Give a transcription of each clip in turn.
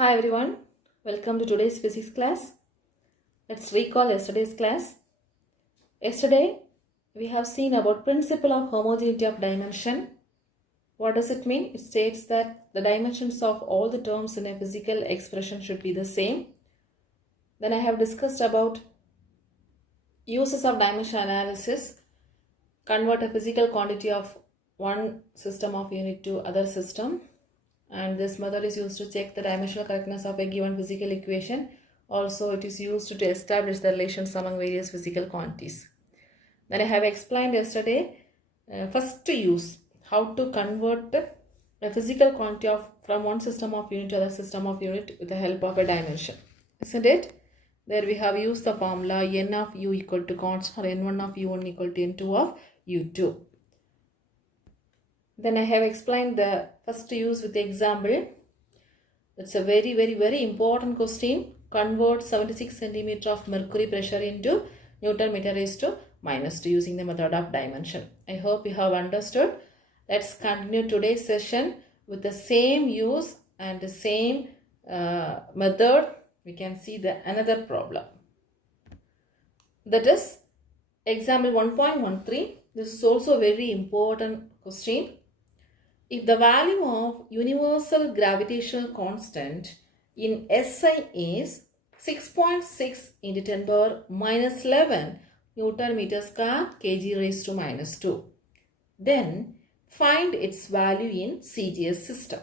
Hi everyone, welcome to today's physics class. Let's recall yesterday's class. Yesterday we have seen about principle of homogeneity of dimension. What does it mean? It states that the dimensions of all the terms in a physical expression should be the same. Then I have discussed about uses of dimension analysis, convert a physical quantity of one system of unit to other system. And this method is used to check the dimensional correctness of a given physical equation. Also, it is used to establish the relations among various physical quantities. Then I have explained yesterday, first to use how to convert a physical quantity from one system of unit to other system of unit with the help of a dimension. Isn't it? There we have used the formula n of u equal to constant, or n1 of u1 equal to n2 of u2. Then I have explained the first use with the example. That's a very important question. Convert 76 centimeter of mercury pressure into Newton meter raised to -2 using the method of dimension. I hope you have understood. Let's continue today's session with the same use and the same method. We can see another problem. That is example 1.13. This is also a very important question. If the value of universal gravitational constant in SI is 6.6 into 10 power minus 11 Newton meter square kg raised to -2, then find its value in CGS system.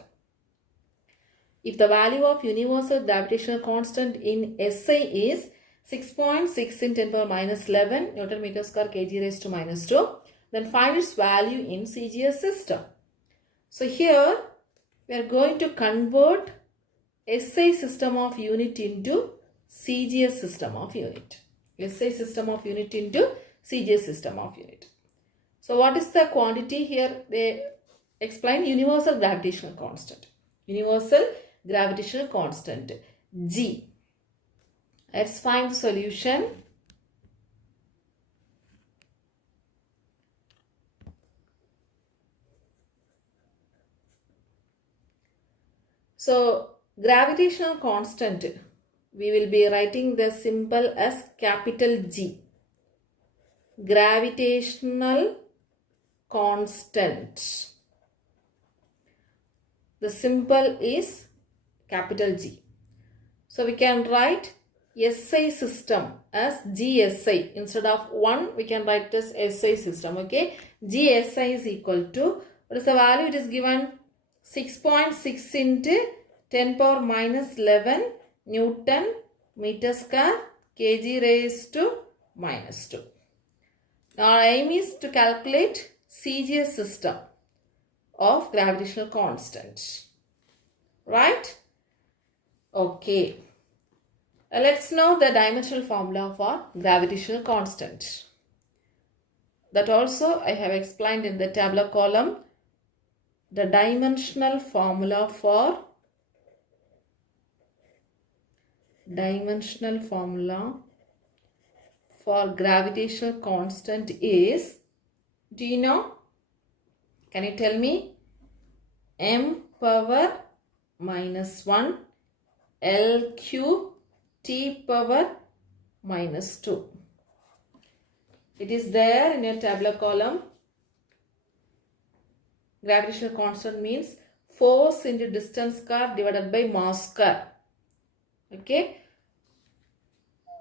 If the value of universal gravitational constant in SI is 6.6 in 10 power minus 11 Newton meter square kg raised to -2, then find its value in CGS system. So here we are going to convert SI system of unit into CGS system of unit. SI system of unit into CGS system of unit. So what is the quantity here? They explain universal gravitational constant. Universal gravitational constant G. Let's find the solution. So gravitational constant, we will be writing the symbol as capital G. Gravitational constant. The symbol is capital G. So we can write SI system as GSI. Instead of 1, we can write this SI system. Okay. GSI is equal to, what is the value? It is given 6.6 into 10 power minus 11 Newton meter square kg raised to -2. Now our aim is to calculate CGS system of gravitational constant. Right? Okay. Let's know the dimensional formula for gravitational constant. That also I have explained in the tabular column. The dimensional formula for gravitational constant is, do you know? Can you tell me? M power -1 L cube T power -2. It is there in your tabular column. Gravitational constant means force into distance square divided by mass square. Okay.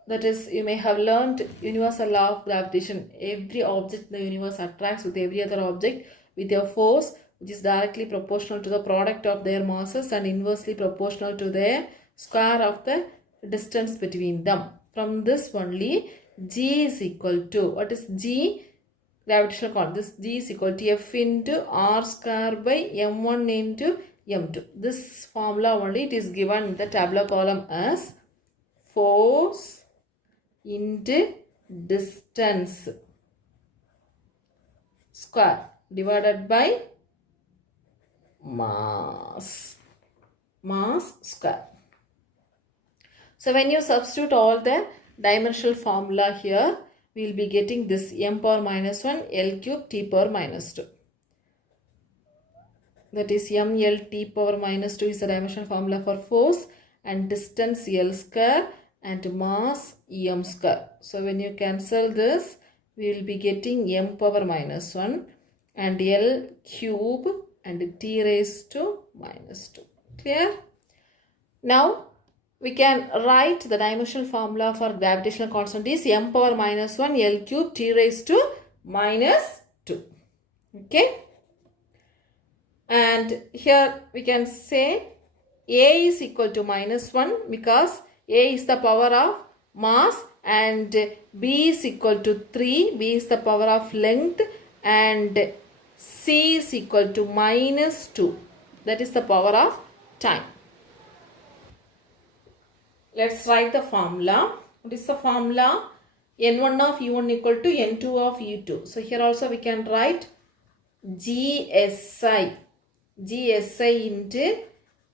That is, you may have learned universal law of gravitation. Every object in the universe attracts with every other object with a force which is directly proportional to the product of their masses and inversely proportional to their square of the distance between them. From this only, G is equal to, what is G? Gravitational constant. This G is equal to F into R square by M1 into M2. This formula only, it is given in the tabular column as force into distance square divided by mass square. So when you substitute all the dimensional formula here, we will be getting this m power -1 L cube T power -2. That is mL T power -2 is the dimensional formula for force, and distance L square and mass m square. So when you cancel this, we will be getting m power minus 1 and L cube and t raised to minus 2. Clear? Now we can write the dimensional formula for gravitational constant is m power minus 1 L cube t raised to minus 2. Okay? And here we can say A is equal to minus 1 because A is the power of mass and B is equal to 3. B is the power of length and C is equal to minus 2. That is the power of time. Let's write the formula. What is the formula? N1 of U1 equal to N2 of U2. So here also we can write GSI into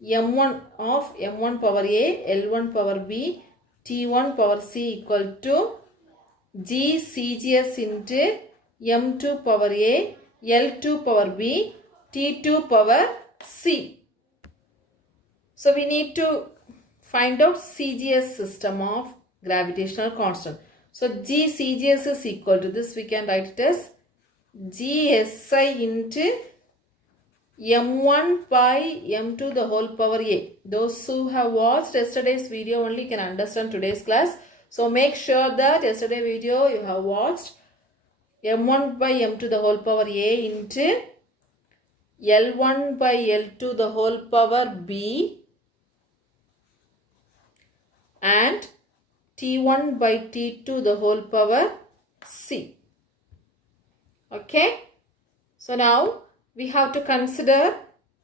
M1 of M1 power A, L1 power B, T1 power C equal to GCGS into M2 power A, L2 power B, T2 power C. So we need to find out CGS system of gravitational constant. So GCGS is equal to this. We can write it as GSI into M1 by M2 the whole power A. Those who have watched yesterday's video only can understand today's class. So make sure that yesterday video you have watched. M1 by M2 the whole power A into L1 by L2 the whole power B and T1 by T2 the whole power C. Okay. So now we have to consider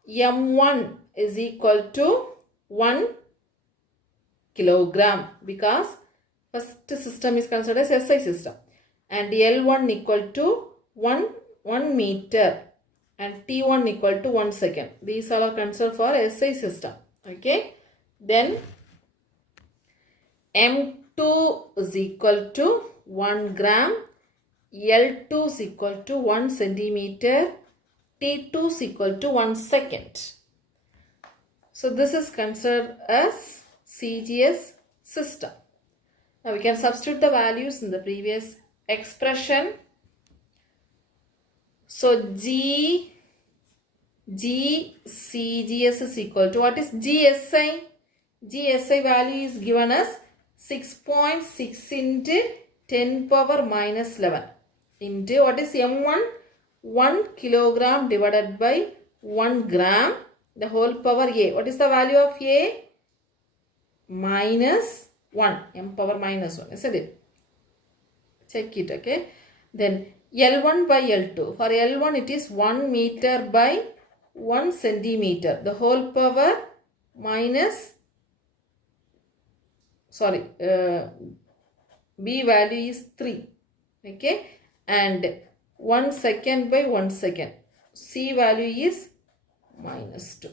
M1 is equal to 1 kilogram because first system is considered as SI system and L1 equal to 1 meter and T1 equal to 1 second. These all are considered for SI system. Okay. Then M2 is equal to 1 gram, L2 is equal to 1 centimeter, T2 is equal to 1 second. So this is considered as CGS system. Now we can substitute the values in the previous expression. So GCGS is equal to what is GSI? GSI value is given as 6.6 into 10 power minus 11 into what is M1? 1 kilogram divided by 1 gram the whole power A. What is the value of A? Minus 1. M power minus 1. Isn't it? Check it. Okay. Then L1 by L2. For L1 it is 1 meter by 1 centimeter. The whole power minus B value is 3. Okay. And 1 second by 1 second. C value is minus 2.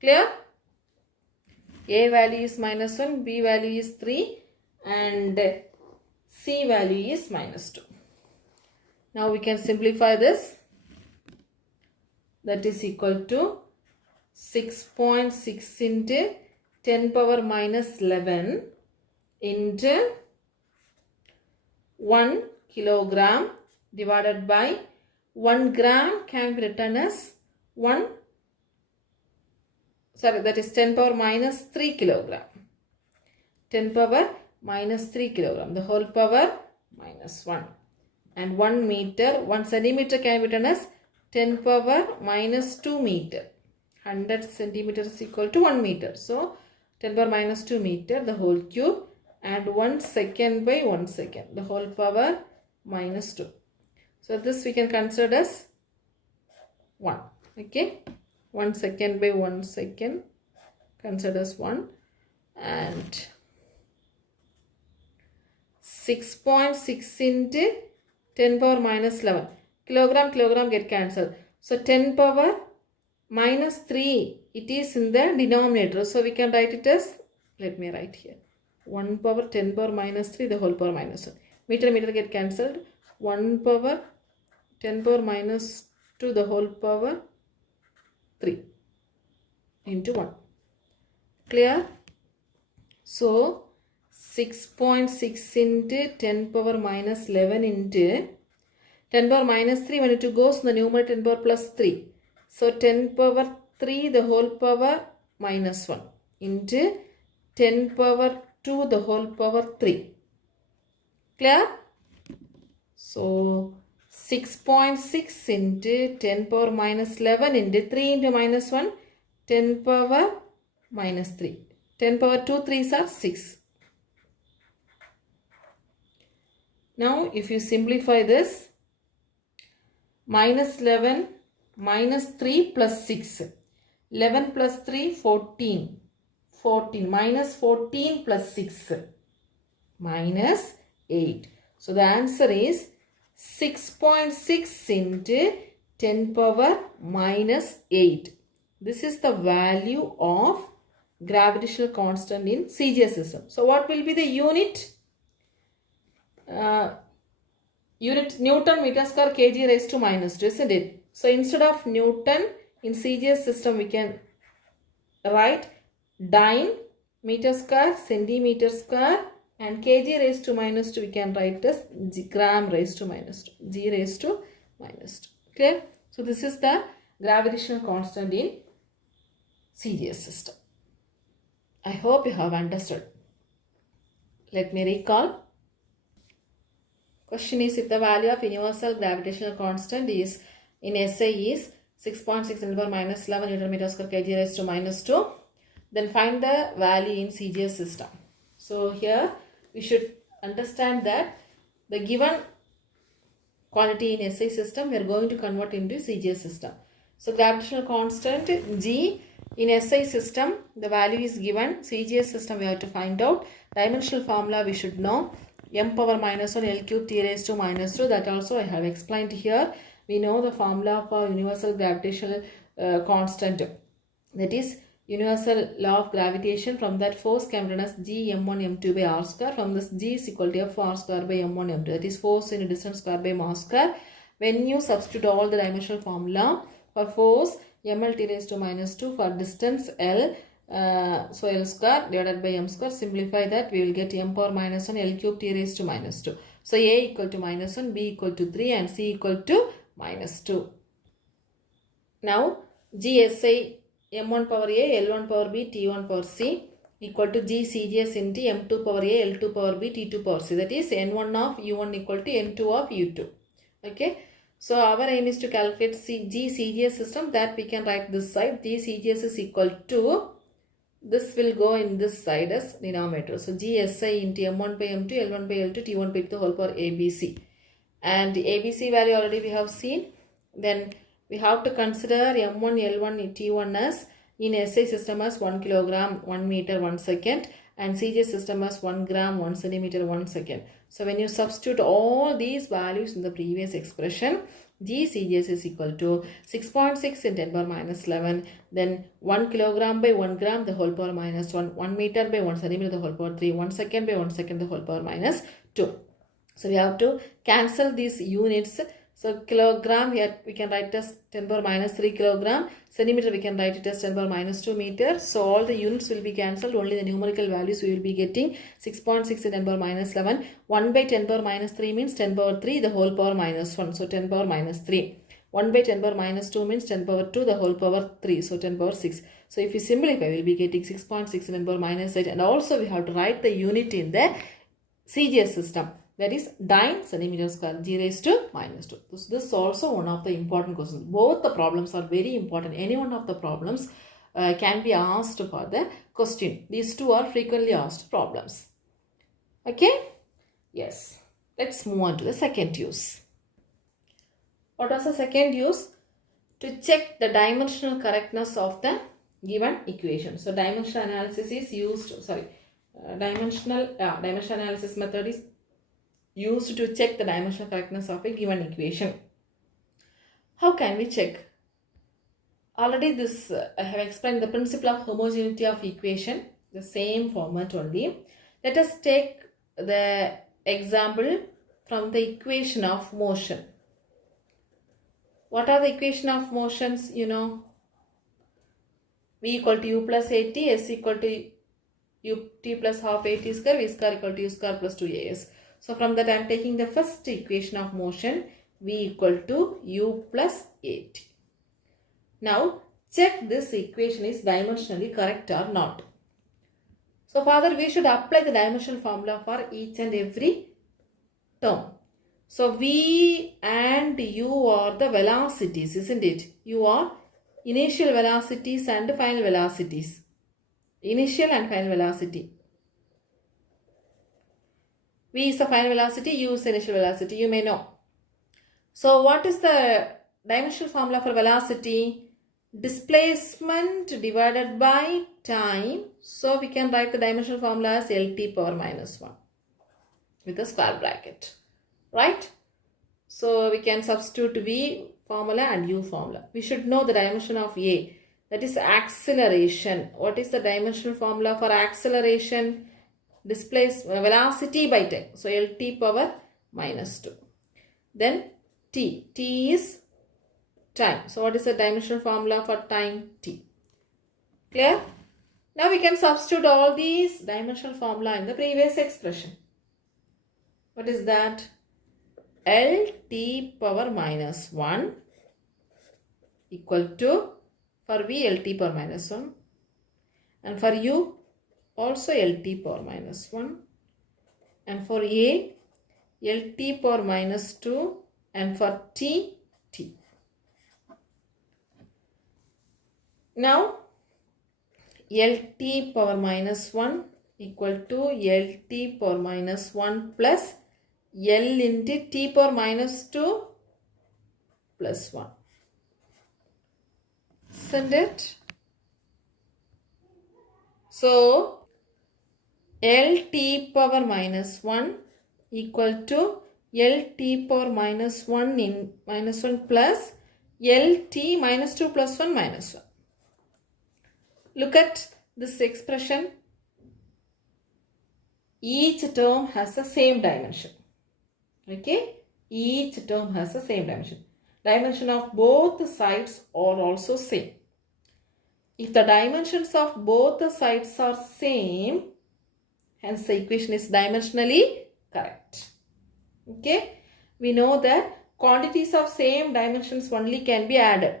Clear? A value is minus 1, B value is 3 and C value is minus 2. Now we can simplify this. That is equal to 6.6 into 10 power minus 11 into 1 kilogram divided by 1 gram can be written as 10 power minus 3 kilogram. 10 power minus 3 kilogram. The whole power minus 1. And 1 meter, 1 centimeter can be written as 10 power minus 2 meter. 100 centimeters is equal to 1 meter. So 10 power minus 2 meter, the whole cube, and 1 second by 1 second, the whole power minus 2. So this we can consider as 1. Okay. 1 second by 1 second, consider as 1. And 6.6 into 10 power minus 11. Kilogram get cancelled. So 10 power minus 3, it is in the denominator. So we can write it as, let me write here. 1 power 10 power minus 3, the whole power minus 1. Meter get cancelled. 1 power 10 power minus 2, the whole power 3 into 1. Clear? So 6.6 into 10 power minus 11 into 10 power minus 3, when it goes in the numerator 10 power plus 3. So 10 power 3 the whole power minus 1 into 10 power 2 the whole power 3. Clear? So 6.6 into 10 power minus 11 into 3 into minus 1, 10 power minus 3. 10 power 2 3s are 6. Now if you simplify this, minus 11 minus 3 plus 6. 11 plus 3, 14. 14 minus 14 plus 6 minus 8. So the answer is 6.6 into 10 power minus 8. This is the value of gravitational constant in CGS system. So what will be the unit? Unit Newton meter square kg raised to minus 2, isn't it? So instead of Newton in CGS system we can write dyne meter square, centimeter square, and kg raised to minus 2 we can write as gram raised to minus 2, g raised to minus 2. Clear? So this is the gravitational constant in CGS system. I hope you have understood. Let me recall. Question is, if the value of universal gravitational constant is in SI is 6.6 10 power minus 11 Newton meter square kg raised to minus 2, then find the value in CGS system. So here we should understand that the given quantity in SI system we are going to convert into CGS system. So gravitational constant G in SI system, the value is given. CGS system we have to find out. Dimensional formula we should know. M power minus 1 L cube T raised to minus 2, that also I have explained here. We know the formula for universal gravitational constant, that is universal law of gravitation. From that force can be written as G m1 m2 by r square. From this G is equal to F r square by m1 m2, that is force in distance square by mass square. When you substitute all the dimensional formula, for force ml T raised to minus 2, for distance L, so L square divided by m square, simplify that, we will get m power minus 1 L cube T raised to minus 2. So A equal to minus 1, B equal to 3 and C equal to minus 2. Now GSI m1 power A, L1 power B, T1 power C equal to G CGS into m2 power A, L2 power B, T2 power C, that is n1 of u1 equal to n2 of u2. Okay. So our aim is to calculate G CGS system, that we can write this side. G CGS is equal to, this will go in this side as denominator. So GSI into m1 by m2, L1 by L2, T1 by the whole power ABC. And the ABC value already we have seen. Then we have to consider m1, L1, T1 as in SI system as 1 kilogram, 1 meter, 1 second. And CGS system as 1 gram, 1 centimeter, 1 second. So when you substitute all these values in the previous expression, G CGS is equal to 6.6 in 10 power minus 11, then 1 kilogram by 1 gram the whole power minus 1, 1 meter by 1 centimeter the whole power 3, 1 second by 1 second the whole power minus 2. So we have to cancel these units. So kilogram here we can write as 10 power minus 3 kilogram. Centimeter we can write it as 10 power minus 2 meter. So all the units will be cancelled. Only the numerical values we will be getting. 6.6 in 10 power minus 11. 1 by 10 power minus 3 means 10 power 3 the whole power minus 1. So 10 power minus 3. 1 by 10 power minus 2 means 10 power 2 the whole power 3. So 10 power 6. So if you simplify we will be getting 6.6 in 10 power minus 8. And also we have to write the unit in the CGS system. That is dyne centimeter square, G raised to minus 2. This is also one of the important questions. Both the problems are very important. Any one of the problems can be asked for the question. These two are frequently asked problems. Okay? Yes. Let's move on to the second use. What was the second use? To check the dimensional correctness of the given equation. So dimensional analysis is used, dimensional analysis method is used to check the dimensional correctness of a given equation. How can we check? Already this I have explained the principle of homogeneity of equation, the same format only. Let us take the example from the equation of motion. What are the equation of motions? You know, V equal to U plus AT, S equal to UT plus half AT square, V square equal to U square plus 2AS. So from that I am taking the first equation of motion, V equal to U plus AT. Now check this equation is dimensionally correct or not. So further we should apply the dimensional formula for each and every term. So V and U are the velocities, isn't it? U are initial velocities and final velocities. Initial and final velocity. V is the final velocity, U is the initial velocity, you may know. So what is the dimensional formula for velocity? Displacement divided by time. So we can write the dimensional formula as LT power minus 1 with a square bracket. Right? So we can substitute V formula and U formula. We should know the dimension of A. That is acceleration. What is the dimensional formula for acceleration? Velocity by time. So LT power minus 2. Then T. T is time. So what is the dimensional formula for time? T. Clear? Now we can substitute all these dimensional formula in the previous expression. What is that? LT power minus 1 equal to, for V, LT power minus 1, and for U also LT power minus 1, and for A LT power minus 2, and for T, T. Now LT power minus 1 equal to LT power minus 1 plus L into T power minus 2 plus 1. Isn't it? So LT power minus 1 equal to LT power minus 1 in minus 1 plus LT minus 2 plus 1 minus 1. Look at this expression. Each term has the same dimension. Okay? Each term has the same dimension. Dimension of both the sides are also same. If the dimensions of both the sides are same, hence the equation is dimensionally correct. Okay? We know that quantities of same dimensions only can be added.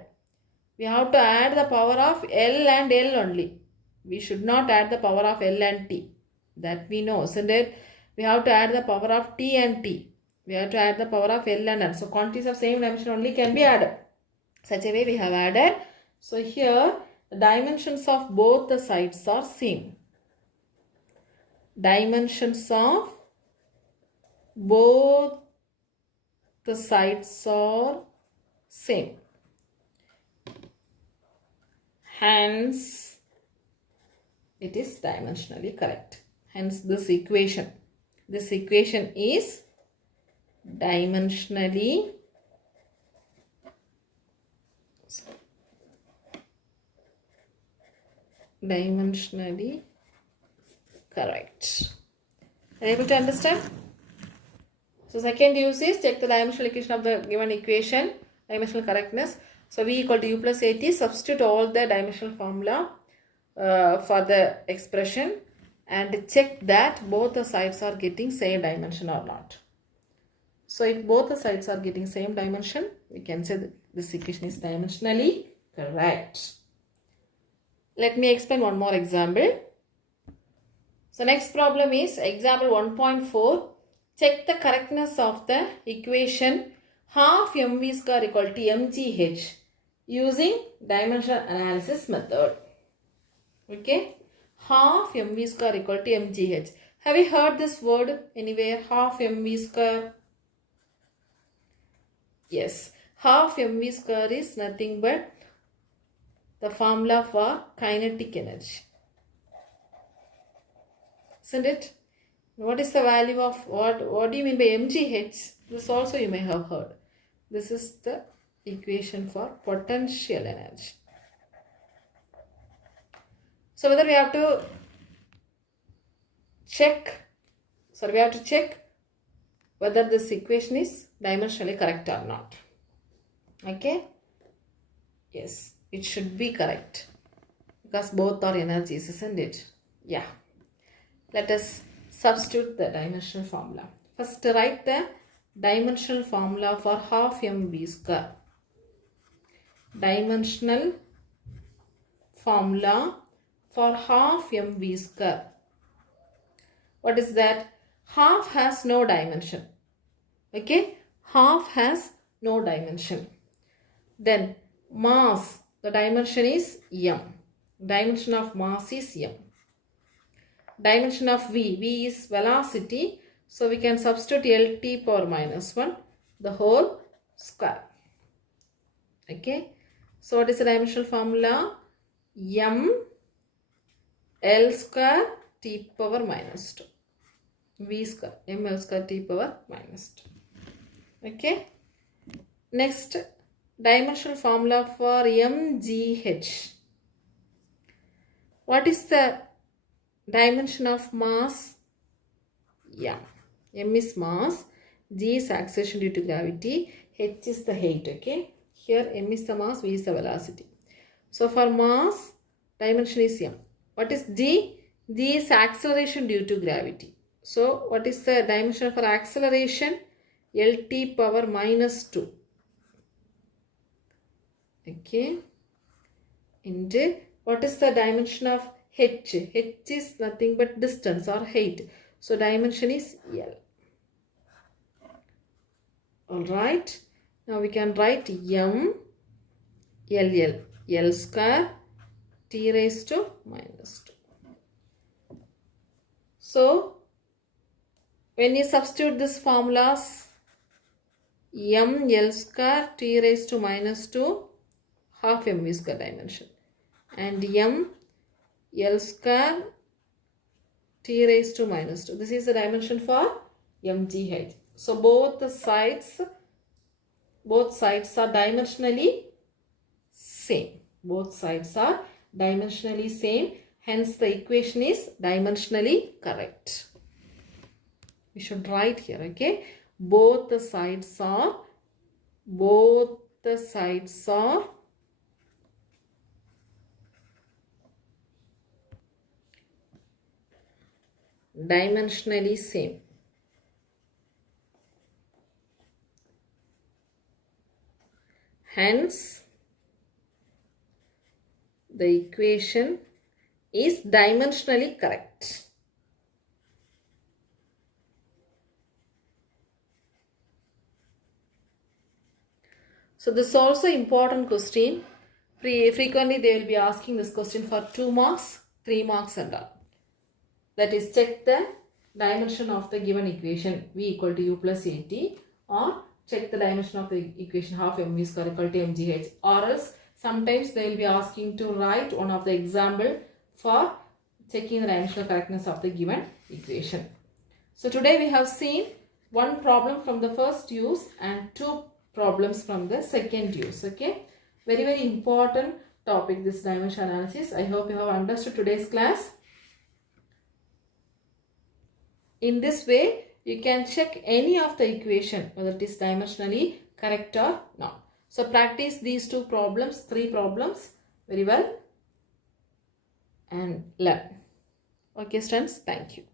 We have to add the power of L and L only. We should not add the power of L and T. That we know. So that we have to add the power of T and T. We have to add the power of L and L. So quantities of same dimension only can be added. Such a way we have added. So here the dimensions of both the sides are same. Dimensions of both the sides are same. Hence it is dimensionally correct. Hence this equation is dimensionally correct. Are you able to understand? So second use is check the dimensional equation of the given equation, dimensional correctness. So V equal to U plus AT, substitute all the dimensional formula for the expression and check that both the sides are getting same dimension or not. So if both the sides are getting same dimension, we can say that this equation is dimensionally correct. Let me explain one more example. So next problem is example 1.4. Check the correctness of the equation half mv square equal to mgh using dimensional analysis method. Okay. Half mv square equal to mgh. Have you heard this word anywhere? Half mv square. Yes. Half mv square is nothing but the formula for kinetic energy. Isn't it? What is the value of what do you mean by mgh? This also you may have heard. This is the equation for potential energy. So whether we have to check, whether this equation is dimensionally correct or not. Okay? Yes, it should be correct. because both are energies, isn't it? Yeah. Let us substitute the dimensional formula. First, write the dimensional formula for half mv square. Dimensional formula for half mv square. What is that? Half has no dimension. Okay? Half has no dimension. Then mass, the dimension is m. Dimension of mass is m. Dimension of v is velocity. So we can substitute Lt power minus 1, the whole square. Okay. So what is the dimensional formula? M L square T power minus 2. V square M L square T power minus 2. Okay. Next, dimensional formula for mgh. What is the dimension of mass? M. M is mass, G is acceleration due to gravity, H is the height. Okay. Here M is the mass, V is the velocity. So for mass, dimension is M. What is G? G is acceleration due to gravity. So what is the dimension for acceleration? Lt power minus 2. Okay. Into what is the dimension of H? H is nothing but distance or height. So dimension is L. Alright. Now we can write M L L square T raised to minus 2. So when you substitute these formulas, M L square T raised to minus 2 half mv square dimension, and M L square T raised to minus 2. This is the dimension for mgh. So both sides are dimensionally same. Both sides are dimensionally same. Hence the equation is dimensionally correct. We should write here, okay? Both the sides are dimensionally same. Hence, the equation is dimensionally correct. So this is also important question. Frequently they will be asking this question for 2 marks, 3 marks and all. That is, check the dimension of the given equation v equal to u plus at, or check the dimension of the equation half mv square equal to mgh, or else sometimes they will be asking to write one of the example for checking the dimensional correctness of the given equation. So today we have seen one problem from the first use and 2 problems from the second use. Okay, very important topic, this dimension analysis. I hope you have understood today's class. In this way, you can check any of the equation whether it is dimensionally correct or not. So practice these 2 problems, 3 problems very well and learn. Okay students, thank you.